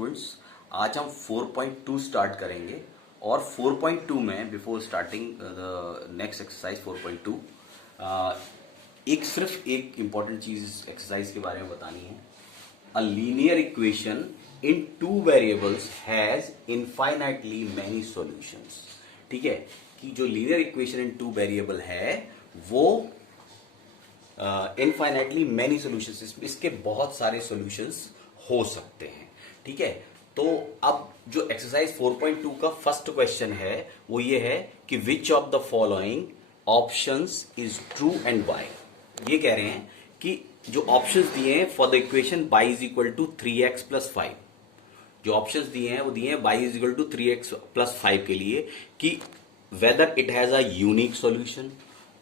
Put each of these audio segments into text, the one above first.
Students, आज हम 4.2 start करेंगे और 4.2 में before starting the next exercise 4.2 सिर्फ एक इम्पॉर्टेंट चीज एक्सरसाइज के बारे में बतानी है। A linear equation in two variables has infinitely many solutions. ठीक है, कि जो linear equation in two variable है वो इनफाइनाइटली मैनी सॉल्यूशंस, इसके बहुत सारे सॉल्यूशंस हो सकते हैं। ठीक है, तो अब जो एक्सरसाइज 4.2 का फर्स्ट क्वेश्चन है वो ये है कि which of the following options is true and why. ये कह रहे हैं कि जो ऑप्शंस दिए हैं for the equation y is equal to 3x plus 5, जो ऑप्शंस दिए हैं वो दिए हैं y is equal to 3x plus 5 के लिए कि whether it has a unique solution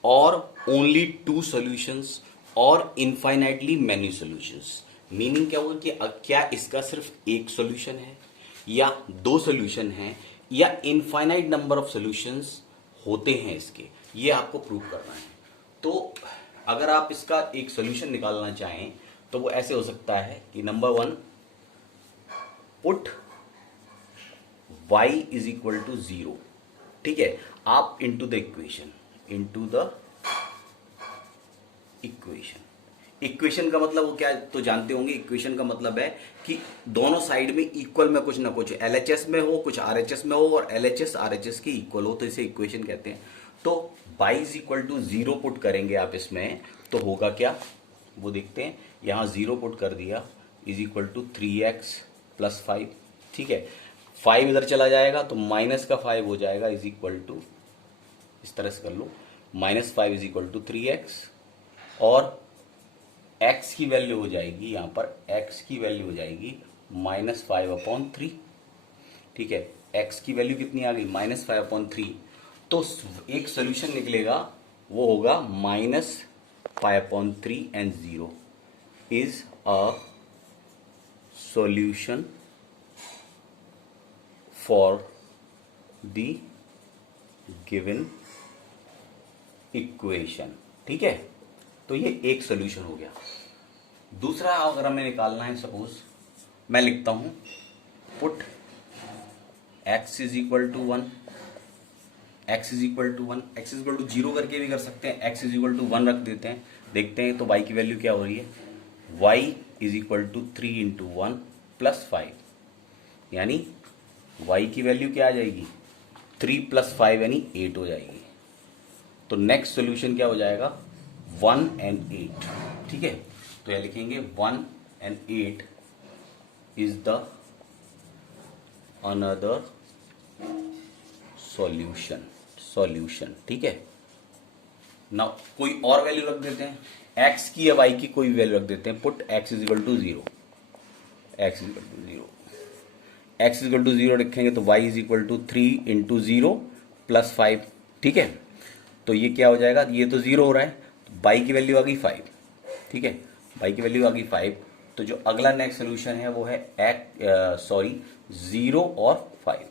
और ओनली टू सॉल्यूशंस और इनफाइनाइटली मैनी सॉल्यूशंस। मीनिंग क्या होगा कि क्या इसका सिर्फ एक सॉल्यूशन है या दो सॉल्यूशन है या इनफाइनाइट नंबर ऑफ सॉल्यूशंस होते हैं इसके, ये आपको प्रूव करना है। तो अगर आप इसका एक सॉल्यूशन निकालना चाहें तो वो ऐसे हो सकता है कि number 1, put y is equal to 0। ठीक है, आप इनटू द इक्वेशन, इक्वेशन का मतलब वो क्या तो जानते होंगे। इक्वेशन का मतलब है कि दोनों साइड में इक्वल में कुछ ना कुछ LHS में हो, कुछ RHS में हो और LHS RHS के इक्वल हो, तो इसे इक्वेशन कहते हैं। तो y is equal to 0 put करेंगे आप इसमें तो होगा क्या वो देखते हैं। यहां 0 पुट कर दिया is equal to 3x plus 5। ठीक है, 5 इधर चला जाएगा तो माइनस का 5 हो जाएगा इज इक्वल टू, इस तरह से कर लो, -5 इज इक्वल टू 3x और x की वैल्यू हो जाएगी, यहां पर x की वैल्यू हो जाएगी -5/3। ठीक है, x की वैल्यू कितनी आ गई -5/3। तो एक सोल्यूशन निकलेगा वो होगा -5/3 and 0 is a solution for the given equation. ठीक है, तो ये एक सोल्यूशन हो गया। दूसरा अगर हमें निकालना है, सपोज मैं लिखता हूं put x is equal to 1, x is equal to 1, x is equal to 0 करके भी कर सकते हैं, x इज इक्वल टू 1 रख देते हैं, देखते हैं तो y की वैल्यू क्या हो रही है। y is equal to 3 into 1 plus 5, यानी y की वैल्यू क्या आ जाएगी 3 प्लस 5 यानी 8 हो जाएगी। तो नेक्स्ट सोल्यूशन क्या हो जाएगा 1 and 8। ठीक है, तो यह लिखेंगे 1 and 8 is the another solution. ठीक है, ना कोई और वैल्यू रख देते हैं, x की या y की कोई वैल्यू रख देते हैं। Put x is equal to 0, x is equal to 0 रखेंगे तो y is equal to 3 into 0 plus 5। ठीक है, तो ये क्या हो जाएगा, ये तो 0 हो रहा है, तो y की वैल्यू आ गई 5। ठीक है, y की वैल्यू आ गई 5, तो जो अगला नेक्स्ट सोल्यूशन है वो है 0 और 5।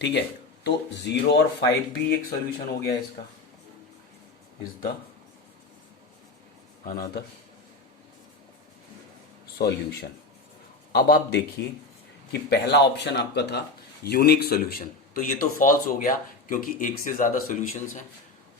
ठीक है, तो 0 और 5 भी एक सोल्यूशन हो गया इसका, इज द अनदर सॉल्यूशन। अब आप देखिए कि पहला ऑप्शन आपका था यूनिक सॉल्यूशन, तो ये तो फॉल्स हो गया क्योंकि एक से ज्यादा सॉल्यूशंस हैं।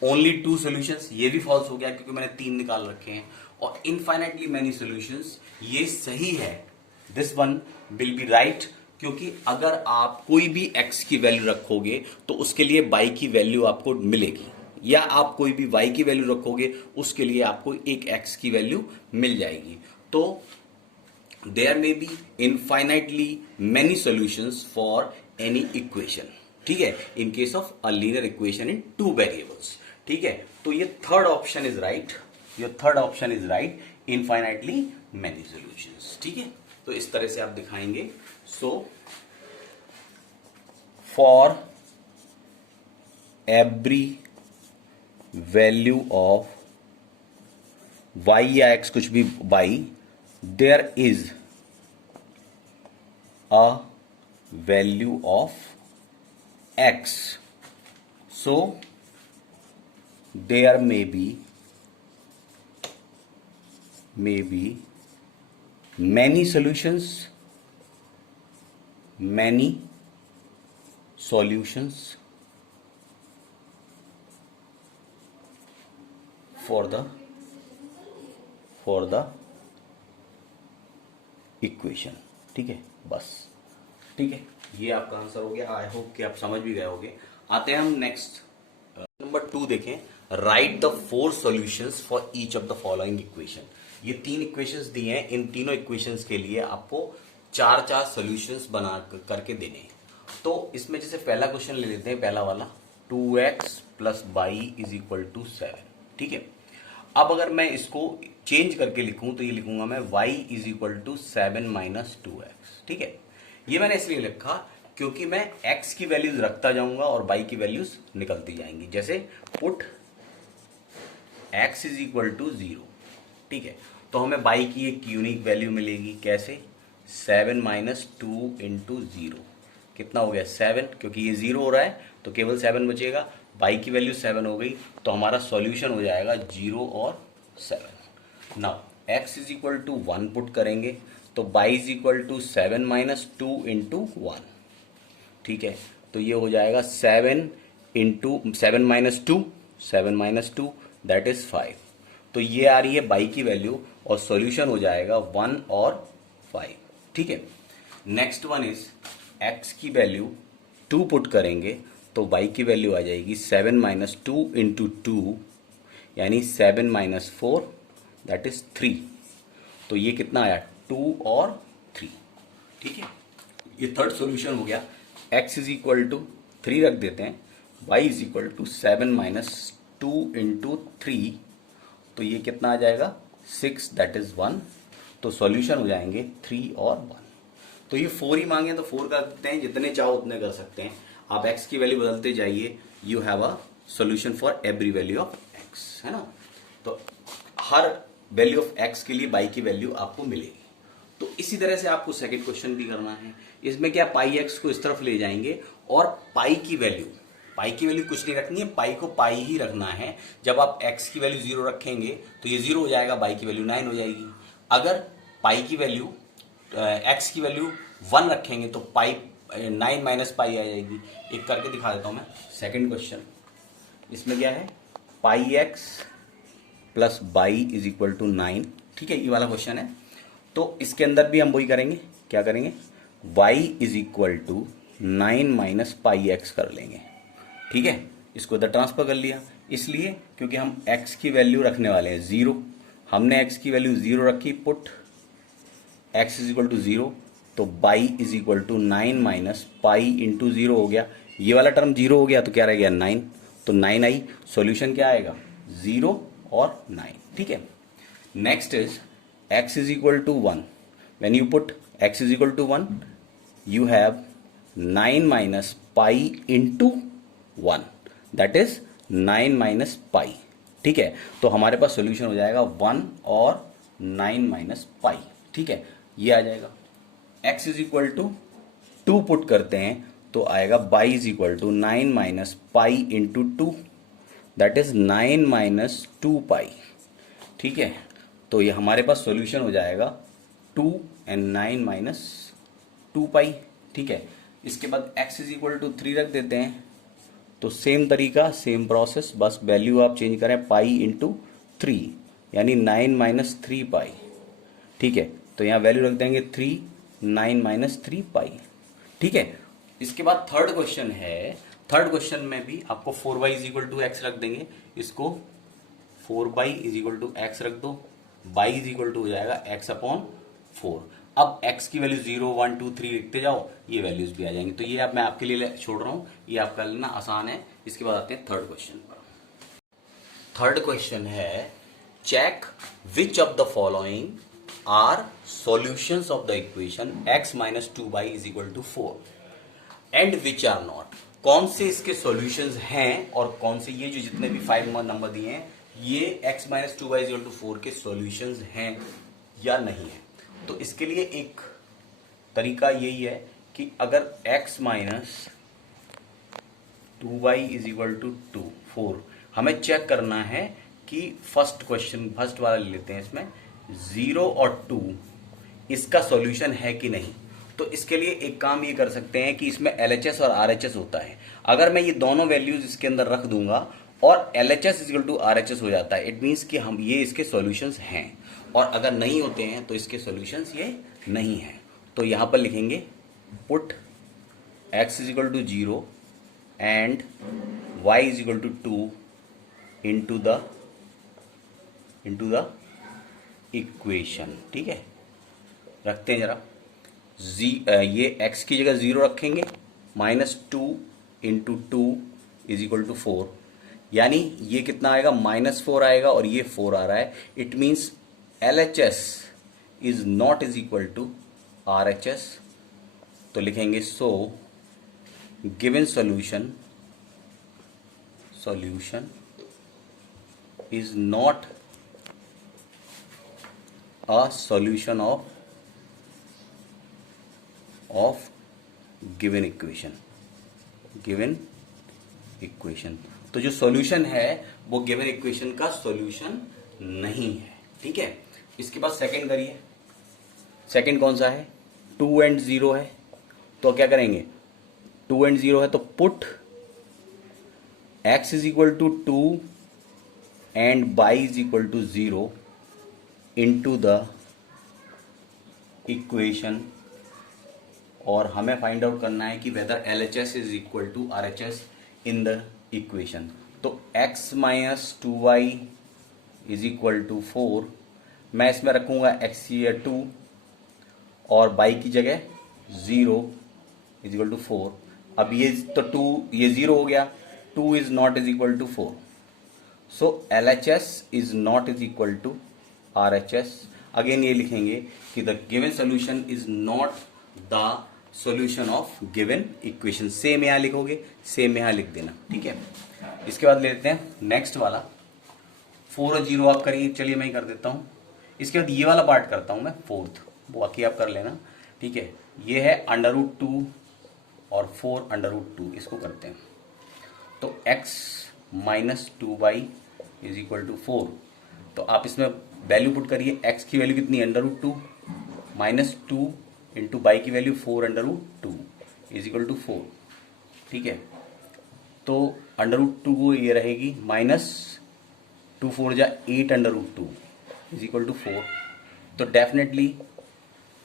ओनली टू सॉल्यूशंस, ये भी फॉल्स हो गया क्योंकि मैंने 3 निकाल रखे हैं। और इनफाइनाइटली मैनी सॉल्यूशंस, ये सही है, this one will be right, क्योंकि अगर आप कोई भी x की वैल्यू रखोगे तो उसके लिए y की वैल्यू आपको मिलेगी, या आप कोई भी y की वैल्यू रखोगे उसके लिए आपको एक x की वैल्यू मिल जाएगी। तो there may be infinitely many solutions for any equation। ठीक है, in case of a linear equation in two variables। ठीक है, तो ये third option is right, infinitely many solutions। ठीक है, तो इस तरह से आप दिखाएंगे। So for every value of y या x, कुछ भी y, there is a value of x, so there may be many solutions many solutions for the equation. ठीक है, बस। ठीक है, ये आपका आंसर हो गया। आई होप कि आप समझ भी गए होंगे। आते हैं हम नेक्स्ट नंबर 2 देखें। Right the 4 solutions for each of the following equation. ये 3 इक्वेशंस दिए हैं, इन तीनों इक्वेशंस के लिए आपको 4 सॉल्यूशंस बना करके देने हैं। तो इसमें जैसे पहला क्वेश्चन ले लेते हैं, पहला वाला 2x + y = 7। ठीक है, अब अगर मैं इसको चेंज करके लिखूं तो ये लिखूंगा मैं y = 7 - 2x। ठीक है, ये मैंने इसलिए लिखा क्योंकि मैं x की वैल्यूज रखता जाऊंगा और y की वैल्यूज निकलती जाएंगी। जैसे पुट x = 0। ठीक है, तो हमें y की एक यूनिक वैल्यू मिलेगी। कैसे? 7 - 2 × 0 कितना हो गया? 7। क्योंकि ये 0 हो रहा है तो केवल 7 बचेगा। y की वैल्यू 7 हो गई, तो हमारा सॉल्यूशन हो जाएगा 0 और 7। नाउ x = 1 पुट करेंगे तो y = 7 - 2 × 1। ठीक है, तो ये हो जाएगा 7 × 7 - 2 दैट इज 5। तो ये आ रही है y की वैल्यू और सॉल्यूशन हो जाएगा 1 और 5। ठीक है, नेक्स्ट वन इज x की वैल्यू 2 पुट करेंगे तो y की वैल्यू आ जाएगी 7 - 2 × 2 यानी 7 - 4 दैट इज 3। तो ये कितना आया? 2 और 3। ठीक है, ये थर्ड सॉल्यूशन हो गया। x = 3 रख देते हैं, y = 7 - 2 × 3, तो ये कितना आ जाएगा? 6 दैट इज 1। तो सॉल्यूशन हो जाएंगे 3 और 1। तो ये 4 ही मांगे तो 4 कर देते हैं, जितने चाहो उतने कर सकते हैं। आप x की वैल्यू बदलते जाइए, you have a solution for every value of x, है ना। तो हर वैल्यू ऑफ x के लिए y की वैल्यू आपको मिलेगी। तो इसी तरह से आपको सेकंड क्वेश्चन भी करना है। इसमें क्या, पाई x को इस तरफ ले जाएंगे और पाई की वैल्यू कुछ नहीं रखनी है, पाई को पाई ही रखना है। जब आप x की वैल्यू 0 रखेंगे तो ये 0 हो जाएगा, y की वैल्यू 9 हो जाएगी। अगर पाई की वैल्यू x की वैल्यू 1 रखेंगे तो पाई 9 - पाई आ जाएगी। एक करके दिखा देता हूं मैं। सेकंड क्वेश्चन, इसमें क्या है? पाई x + y = 9। ठीक है, ये वाला क्वेश्चन है। तो इसके अंदर भी हम वही करेंगे। क्या करेंगे? y = 9 - पाई x कर लेंगे। ठीक है, इसको इधर ट्रांसफर कर लिया, इसलिए क्योंकि हम x की वैल्यू रखने वाले हैं 0। हमने x की वैल्यू 0 रखी, पुट x = 0, तो y = 9 - पाई × 0 हो गया। ये वाला टर्म 0 हो गया तो क्या रह गया? 9। तो 9 आई, सॉल्यूशन क्या आएगा? 0 और 9। ठीक है, next is x = 1। When you put x = 1 you have 9 - pi × 1 that is 9 - पाई। ठीक है, तो हमारे पास सॉल्यूशन हो जाएगा 1 और 9 - पाई। ठीक है, ये आ जाएगा। x = 2 पुट करते हैं तो आएगा y = 9 - पाई × 2 दैट इज 9 - 2 पाई। ठीक है, तो ये हमारे पास सॉल्यूशन हो जाएगा 2 and 9 - 2 पाई। ठीक है, इसके बाद x = 3 रख देते हैं, तो सेम तरीका, सेम प्रोसेस, बस वैल्यू आप चेंज करें, पाई × 3 यानी 9 - 3 पाई। ठीक है, तो यहाँ वैल्यू रख देंगे 3, 9 - 3 पाई। ठीक है, इसके बाद थर्ड क्वेश्चन है। थर्ड क्वेश्चन में भी आपको 4y = x रख देंगे। इसको 4y = x रख दो, y = हो जाएगा x/4। अब x की वैल्यू 0, 1, 2, 3 लिखते जाओ, ये वैल्यूज भी आ जाएंगी। तो ये अब मैं आपके लिए छोड़ रहा हूँ, ये आपका लेना आसान है। इसके बाद आते हैं थर्ड क्वेश्चन पर। थर्ड क्वेश्चन है, check which of the following are solutions of the equation x - 2y = 4 and which are not. कौन से इसके सॉल्यूशंस हैं और कौन से, ये जो जितने भी 5 नंबर दिए हैं, ये x - 2y = 4 के सॉल्यूशंस हैं या नहीं है। तो इसके लिए एक तरीका यही है कि अगर x - 2y = 4, हमें चेक करना है कि फर्स्ट वाला ले लेते हैं, इसमें 0 और 2 इसका सॉल्यूशन है कि नहीं। तो इसके लिए एक काम ये कर सकते हैं कि इसमें LHS और RHS होता है। अगर मैं ये दोनों वैल्यूज इसके अंदर रख दूंगा और LHS is equal to RHS हो जाता है, इट मीन्स कि हम ये इसके सॉल्यूशंस हैं। और अगर नहीं होते हैं तो इसके सॉल्यूशंस ये नहीं है। तो यहां पर लिखेंगे put x is equal to 0 and y is equal to 2 into the equation. ठीक है, रखते हैं जरा ये x की जगह 0 रखेंगे, -2 इंटू 2 इज इक्वल टू 4, यानी ये कितना आएगा, -4 आएगा और ये 4 आ रहा है। It means LHS is not is equal to RHS। तो लिखेंगे so given solution is not a solution of given equation. तो जो सॉल्यूशन है वो गिवन इक्वेशन का सॉल्यूशन नहीं है। ठीक है, इसके बाद सेकंड करिए। सेकंड कौन सा है, 2 एंड 0 है। तो क्या करेंगे, 2 एंड 0 है तो put x is equal to 2 and y is equal to 0 into the equation. और हमें फाइंड आउट करना है कि whether LHS is equal to RHS in the equation. तो x minus 2y is equal to 4, मैं इसमें रखूंगा x की जगह 2 और y की जगह 0 इज इक्वल टू 4। अब ये तो 2 ये 0 हो गया, 2 is not is equal to 4, so LHS is not is equal to RHS। Again ये लिखेंगे कि the given solution is not the solution of given equation. Same यहां लिखोगे, सेम यहां लिख देना। ठीक है, इसके बाद लेते हैं नेक्स्ट वाला, 4 और 0 आप करिए, चलिए मैं ही कर देता हूं। इसके बाद ये वाला पार्ट करता हूं मैं, फोर्थ, बाकी आप कर लेना। ठीक है, ये है √2 और 4 √2, इसको करते हैं। तो x minus 2y is equal to 4। तो आप इसमें वैल्यू पुट करिए, x की वैल्यू कितनी है, √2 माइनस 2 इंटू बाई की वैल्यू 4 √2 इज इक्वल टू 4। ठीक है, तो √2 को ये रहेगी माइनस 2 4 जा 8 √2 इज इक्वल टू 4। तो डेफिनेटली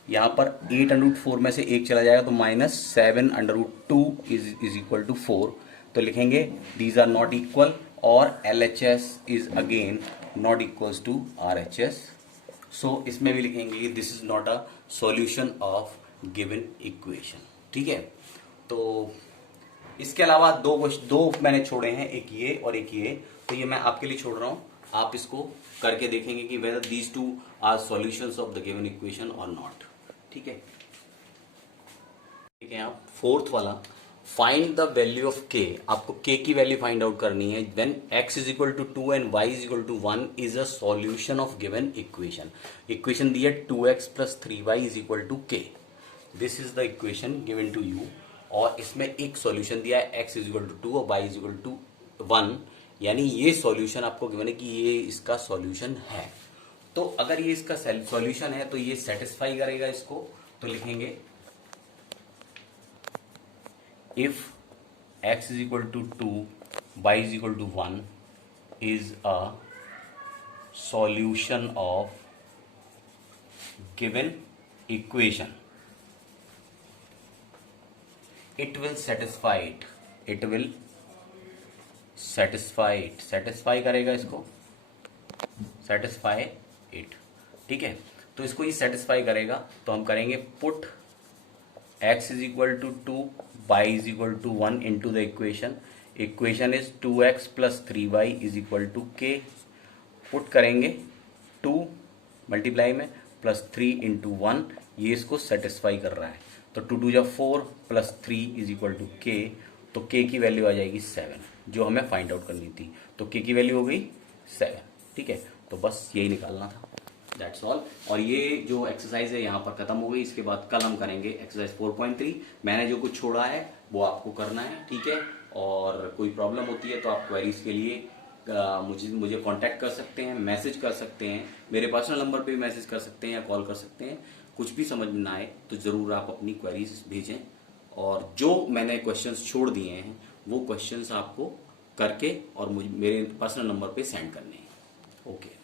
यहाँ पर 8 √4 में से एक चला जाएगा, तो -7 √2 इज इक्वल टू 4। तो लिखेंगे दीज आर नॉट इक्वल और LHS is again not equals to RHS। So इसमें भी लिखेंगे this is not a solution of given equation. ठीक है, तो इसके अलावा दो मैंने छोड़े हैं, एक ये और एक ये, तो ये मैं आपके लिए छोड़ रहा हूं। आप इसको करके देखेंगे कि whether these two are solutions of the given equation और नॉट। ठीक है, ठीक है। आप फोर्थ वाला, find the value of k। आपको k की वैल्यू फाइंड आउट करनी है when x is equal to 2 and y is equal to 1 is a solution of given equation. Equation दी है 2x plus 3y is equal to k। This is the equation given to you, और इसमें एक solution दिया है x is equal to 2 और y is equal to 1, यानी ये सॉल्यूशन आपको गिवन है कि ये इसका सॉल्यूशन है। तो अगर ये इसका सॉल्यूशन है तो ये सेटिस्फाई करेगा इसको। तो लिखेंगे if x is equal to 2 y is equal to 1 is a solution of given equation, it will satisfy it, it will satisfy it, satisfy करेगा इसको, satisfy it। ठीक है, तो इसको ये satisfy करेगा, तो हम करेंगे put x is equal to 2 y is equal to 1 into the equation. Equation is 2x plus 3y is equal to k। Put करेंगे 2 मल्टीप्लाई में प्लस 3 इंटू 1, ये इसको सेटिस्फाई कर रहा है। तो 2 2 जा 4 plus 3 is equal to k। तो k की वैल्यू आ जाएगी 7, जो हमें फाइंड आउट करनी थी। तो k की वैल्यू हो गई 7। ठीक है, तो बस यही निकालना था, दैट्स ऑल। और ये जो एक्सरसाइज है यहाँ पर खत्म हो गई। इसके बाद कल हम करेंगे एक्सरसाइज 4.3। मैंने जो कुछ छोड़ा है वो आपको करना है। ठीक है, और कोई प्रॉब्लम होती है तो आप क्वेरीज के लिए मुझे कांटेक्ट कर सकते हैं, मैसेज कर सकते हैं, मेरे पर्सनल नंबर पे भी मैसेज कर सकते हैं या कॉल कर सकते हैं। कुछ भी समझ में ना आए तो ज़रूर आप अपनी क्वेरीज भेजें, और जो मैंने क्वेश्चंस छोड़ दिए हैं वो क्वेश्चंस आपको करके और मुझे मेरे पर्सनल नंबर पे सेंड करने हैं। ओके।